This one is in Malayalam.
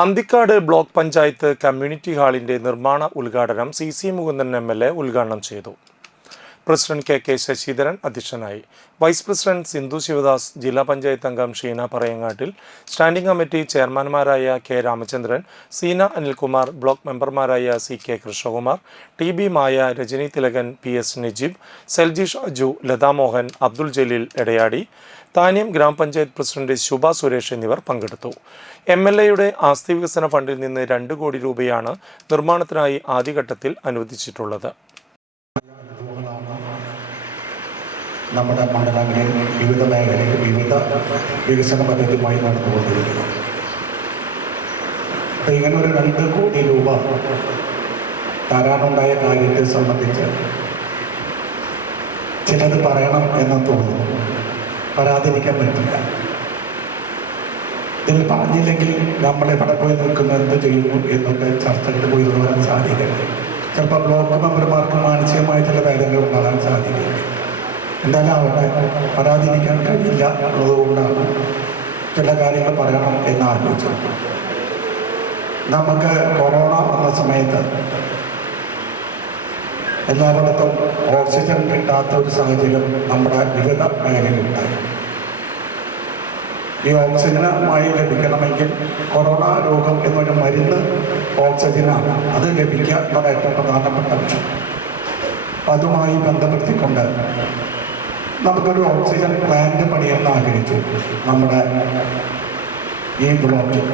അന്തിക്കാട് ബ്ലോക്ക് പഞ്ചായത്ത് കമ്മ്യൂണിറ്റി ഹാളിന്റെ നിർമ്മാണ ഉദ്ഘാടനം സി മുകുന്ദൻ MLA ഉദ്ഘാടനം ചെയ്തു. പ്രസിഡന്റ് കെ ശശിധരൻ അധ്യക്ഷനായി. വൈസ് പ്രസിഡന്റ് സിന്ധു ശിവദാസ്, ജില്ലാ പഞ്ചായത്ത് അംഗം ഷീന പറയങ്ങാട്ടിൽ, സ്റ്റാൻഡിംഗ് കമ്മിറ്റി ചെയർമാൻമാരായ കെ രാമചന്ദ്രൻ, സീന അനിൽകുമാർ, ബ്ലോക്ക് മെമ്പർമാരായ CK Krishnakumar, TB Maya, Rajani Thilakan, PS Najeeb, Seljish Aju, Lathamohan, Abdul Jaleel Edayadi, Thanyam ഗ്രാമപഞ്ചായത്ത് പ്രസിഡന്റ് ശുഭ സുരേഷ് എന്നിവർ പങ്കെടുത്തു. MLAയുടെ ആസ്തി വികസന ഫണ്ടിൽ നിന്ന് 2 കോടി രൂപയാണ് നിർമ്മാണത്തിനായി ആദ്യഘട്ടത്തിൽ അനുവദിച്ചിട്ടുള്ളത്. നമ്മുടെ മണ്ഡലങ്ങളിൽ വിവിധ മേഖലയിൽ വിവിധ വികസന പദ്ധതിയുമായി നടന്നുകൊണ്ടിരിക്കുന്നു. അപ്പം ഇങ്ങനെ ഒരു 2 കോടി രൂപ തരാനുണ്ടായ കാര്യത്തെ സംബന്ധിച്ച് ചിലത് പറയണം എന്ന് തോന്നുന്നു. പറയാതിരിക്കാൻ പറ്റില്ല. ഇതിൽ പറഞ്ഞില്ലെങ്കിൽ നമ്മളെവിടെ പോയി നിൽക്കുന്നു, എന്ത് ചെയ്യുന്നു എന്നൊക്കെ ചർച്ചകൾ പോയി വരാൻ സാധ്യതയുണ്ട്. ചിലപ്പോൾ ബ്ലോക്ക് മെമ്പർമാർക്ക് മാനസികമായ ചില വേദനകൾ ഉണ്ടാകാൻ സാധ്യതയുണ്ട്. എന്തായാലും അവിടെ പറയാതിരിക്കാൻ കഴിയില്ല ഉള്ളതുകൊണ്ടാണ് ചില കാര്യങ്ങൾ പറയണം എന്ന് ആലോചിച്ചത്. നമുക്ക് കൊറോണ വന്ന സമയത്ത് എല്ലായിടത്തും ഓക്സിജൻ കിട്ടാത്ത ഒരു സാഹചര്യം നമ്മുടെ വിവിധ മേഖലയിലുണ്ടായി. ഈ ഓക്സിജനുമായി ലഭിക്കണമെങ്കിൽ കൊറോണ രോഗം എന്നൊരു മരുന്ന് ഓക്സിജനാണ്, അത് ലഭിക്കുക എന്നുള്ള ഏറ്റവും പ്രധാനപ്പെട്ട വിഷയം. അപ്പം അതുമായി ബന്ധപ്പെടുത്തിക്കൊണ്ട് നമുക്കൊരു ഓക്സിജൻ പ്ലാന്റ് പണിയെന്ന് ആഗ്രഹിച്ചു നമ്മുടെ ഈ ബ്ലോക്കിൽ.